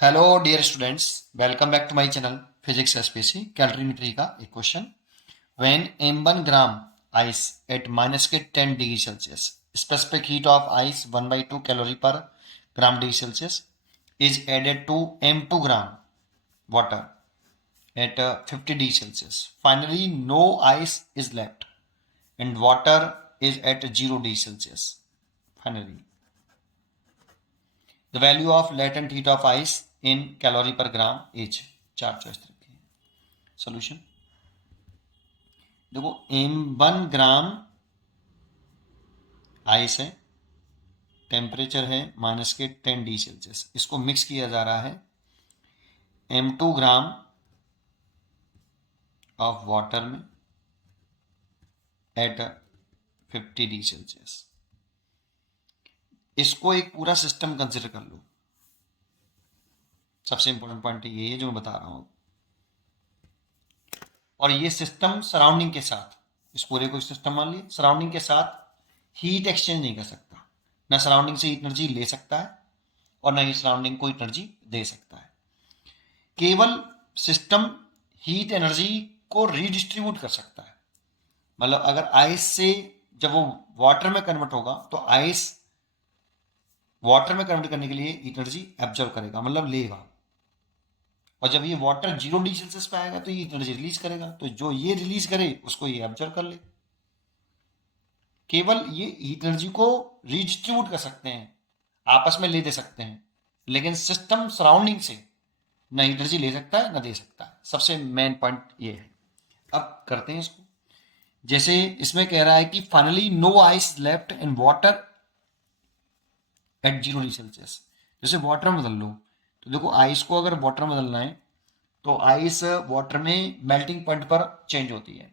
Hello dear students, welcome back to my channel Physics SPC Calorimetry का एक question. When m1 gram ice at minus के 10 degree Celsius, specific heat of ice 1/2 calorie per gram degree Celsius is added to m2 gram water at 50 degree Celsius. Finally, no ice is left and water is at 0 degree Celsius. Finally, the value of latent heat of ice in calorie per gram is. चार choice रखी है. Solution देखो, m1 gram ice है, temperature है minus के 10 degree Celsius. इसको mix किया जा रहा है m2 ग्राम ऑफ वाटर में एट 50 डिग्री सेल्सियस. इसको एक पूरा सिस्टम कंसिडर कर लो. सबसे इंपॉर्टेंट पॉइंट ये है जो मैं बता रहा हूं. और ये सिस्टम सराउंडिंग के साथ, इस पूरे को सिस्टम मान लिया, सराउंडिंग के साथ हीट एक्सचेंज नहीं कर सकता. ना सराउंडिंग से एनर्जी ले सकता है और ना ही सराउंडिंग को एनर्जी दे सकता है. केवल सिस्टम हीट एनर्जी को रीडिस्ट्रीब्यूट कर सकता है. मतलब अगर आइस से जब वो वाटर में कन्वर्ट होगा तो आइस वाटर में कन्वर्ट करने के लिए एनर्जी एब्जॉर्ब करेगा, मतलब लेगा. और जब ये वाटर 0 डिग्री सेल्सियस पे आएगा तो ये एनर्जी रिलीज करेगा. तो जो ये रिलीज करे उसको ये एब्जॉर्ब कर ले. केवल ये एनर्जी को रिडिस्ट्रीब्यूट कर सकते हैं, आपस में ले दे सकते हैं, लेकिन सिस्टम सराउंडिंग से ना एनर्जी ले सकता है ना दे सकता है. सबसे मेन पॉइंट ये है. अब करते हैं इसको. जैसे इसमें कह रहा है कि finally no ice left in water at 0 degree Celsius. जैसे वाटर में बदल लो तो देखो, आइस को अगर वाटर में बदलना है तो आइस वाटर में मेल्टिंग पॉइंट पर चेंज होती है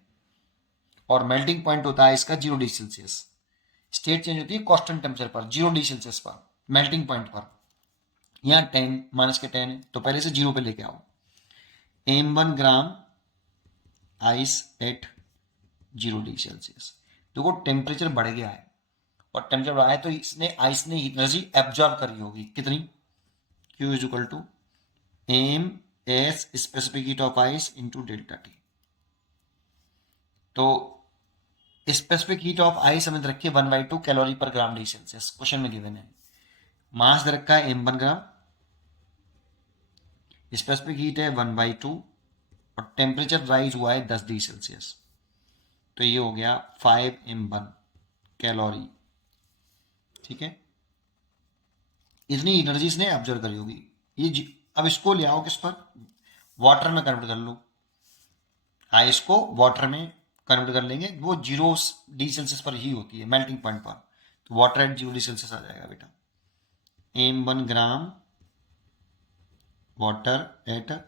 और मेल्टिंग पॉइंट होता है इसका 0 डिग्री सेल्सियस. स्टेट चेंज होती है कांस्टेंट टेम्परेचर पर 0 डिग्री सेल्सियस पर, मेल्टिंग पॉइंट पर. यहाँ 10 माइनस के 10 है तो पहले से 0 पे लेके आओ. m1 gram ice eight 0 degree Celsius. देखो टेम्परेचर बढ़ गया है और टेम्परेचर बढ़ा है तो इसने आइस ने एनर्जी एब्जॉर्ब करी होगी. कितनी? Q is equal to M S specific heat of ice into delta T. तो स्पेसिफिक हीट ऑफ आइस हमें रखी है 1/2 calorie per gram degree Celsius. Question में गिवन है. मास दे रखा है m1 ग्राम, स्पेसिफिक हीट है 1/2 और टेम्परेचर राइज हुआ है 10 डिग्री सेल्सियस. तो ये हो गया 5m1 कैलोरी. ठीक है, इतनी एनर्जी इसने ऑब्जर्व करी होगी. अब इसको ले आओ किस पर? वाटर में कन्वर्ट कर लो. आइस को वाटर में कन्वर्ट कर लेंगे, वो 0 डिग्री सेल्सियस पर ही होती है मेल्टिंग पॉइंट पर. तो वाटर एट 0 डिग्री सेल्सियस आ जाएगा बेटा. m1 gram water at 0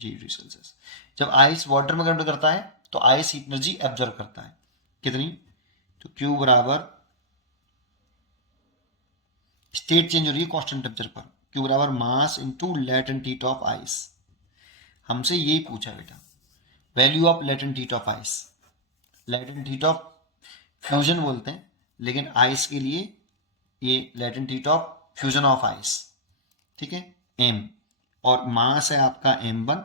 degree Celsius. जब आइस वाटर में कन्वर्ट करता है तो आइस एनर्जी एब्जॉर्व करता है. कितनी? तो Q बराबर, स्टेट चेंज हो रही है कांस्टेंट टेम्परेचर पर, Q बराबर mass into latent heat of ice. हमसे यही पूछा बेटा, value of latent heat of ice. Latent heat of fusion बोलते हैं, लेकिन आइस के लिए ये latent heat of fusion of ice. ठीक है, m और मास है आपका m1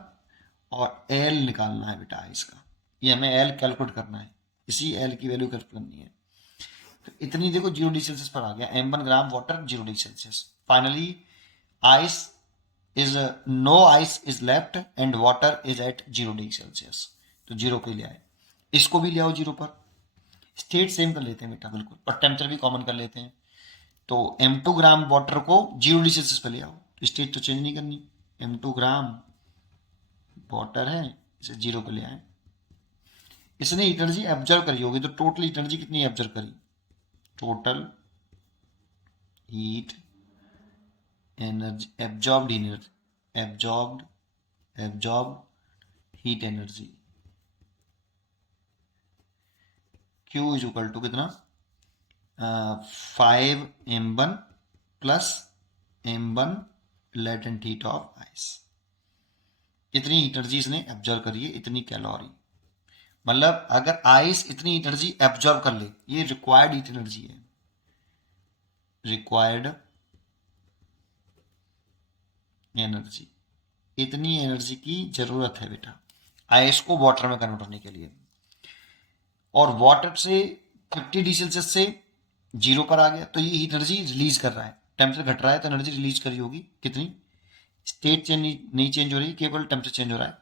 और l निकालना है बेटा आइस का. ये हमें l कैलकुलेट करना है, इसी l की वैल्यू कैलकुलेट करनी है. तो इतनी देखो 0 डिग्री सेल्सियस पर आ गया. m1 gram water 0 degree Celsius. Finally ice is no ice is left and water is at 0 degree Celsius. तो 0 पे ले आए. इसको भी ले आओ 0 पर. स्टेट सेम कर लेते हैं बेटा बिल्कुल, और टेम्परेचर भी कॉमन कर लेते हैं. तो m2 ग्राम वाटर को 0 डिग्री सेल्सियस पे ले आओ. स्टेट तो चेंज नहीं करनी. m2 ग्राम वाटर है, इसे 0 पे ले आए. इसने एनर्जी एब्जॉर्व करी होगी, तो टोटल एनर्जी कितनी एब्जॉर्व करी? Total heat energy absorbed heat energy Q is equal to कितना? 5m1 plus m1 latent heat of ice. इतनी एनर्जी इसने एब्जॉर्व करी है, इतनी कैलोरी. मतलब अगर आइस इतनी एनर्जी एब्जॉर्व कर ले, ये रिक्वायर्ड हीट एनर्जी है. रिक्वायर्ड एनर्जी, इतनी एनर्जी की जरूरत है बेटा आइस को वाटर में कन्वर्ट होने के लिए। और वाटर से 50 डिग्री सेल्सियस से 0 पर आ गया तो ये एनर्जी रिलीज कर रहा है, टेम्परेचर घट रहा है तो एनर्जी रिलीज करी होगी कितनी, स्टेट चेंज नहीं चेंज हो रही, केवल टेम्परेचर चेंज हो रहा है।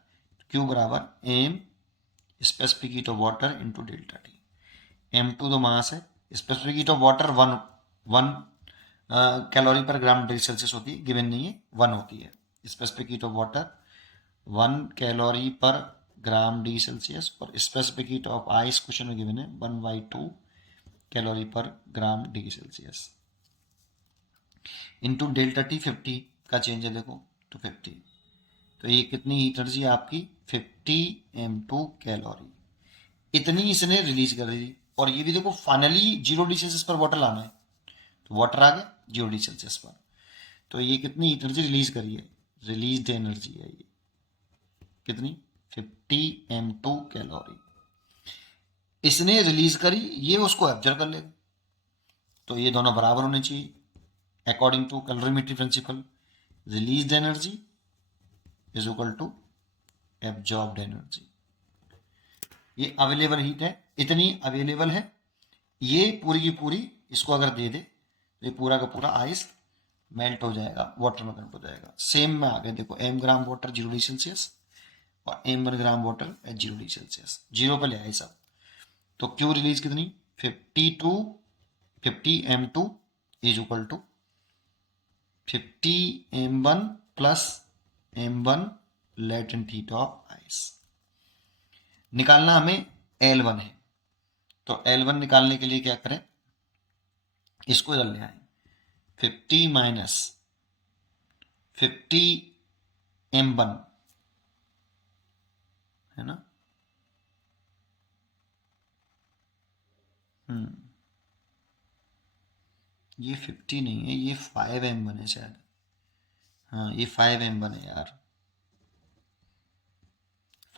क्यू बराबर M specific heat of water into delta T. M2 तो मास है, specific heat of water one calorie per gram degree Celsius होती है, गिवन नहीं है, 1 होती है। Specific heat of water 1 calorie per gram degree Celsius, और specific heat of ice question में गिवन है 1/2 calorie per gram degree Celsius into delta T. 50 का चेंज है देखो तो 50, तो ये कितनी एनर्जी है आपकी 50 m2 कैलोरी, इतनी इसने रिलीज कर दी। और ये भी देखो फाइनली 0 डिग्री सेल्सियस पर वाटर लाना है, तो वाटर आ गया 0 डिग्री सेल्सियस पर, तो ये कितनी एनर्जी रिलीज करी है, रिलीज एनर्जी है ये कितनी 50 m2 कैलोरी, इसने रिलीज करी, ये उसको एब्जॉर्ब कर लेगा, तो ये दोनों बराबर होने चाहिए according to calorimetry principle. Release energy is equal to absorbed energy. ये अवेलेबल हीट है, इतनी अवेलेबल है, ये पूरी की पूरी इसको अगर दे दे तो ये पूरा का पूरा आइस मेल्ट हो जाएगा, वाटर में कन्वर्ट हो जाएगा। सेम में आ गए देखो m ग्राम वाटर 0 डिग्री सेल्सियस और m1 gram water at 0 degree Celsius, 0 पे ले आए सब। तो क्यू रिलीज कितनी 50 m2 is equal to 50 m1 plus m1 latent heat of ice. निकालना हमें L1 है, तो L1 निकालने के लिए क्या करें, इसको इधर ले आए 50 माइनस 50 m1 है ना, ये 50 नहीं है, ये 5m1 है शायद, हाँ ये 5m1 है यार,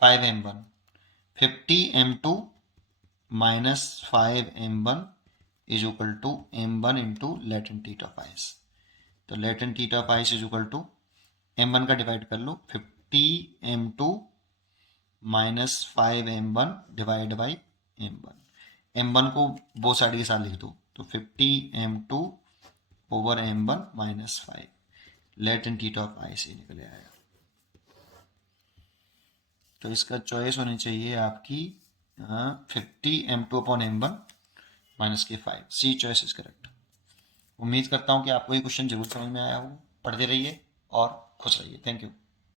5m1 50m2 minus 5m1 is equal to m1 into latent heat of ice. तो latent heat of ice is equal to m1 का डिवाइड कर लो 50m2 minus 5m1 divide by m1, m1 को वो साइड के साथ लिख दो तो 50m2 over m1 minus 5, latent heat of ice निकले आएगा। तो इसका चॉइस होनी चाहिए आपकी 50m2 अपॉन m1 माइनस के 5, सी चॉइस इज करेक्ट। उम्मीद करता हूँ कि आपको ये क्वेश्चन जरूर समझ में आया हो, पढ़ते रहिए और खुश रहिए। Thank you.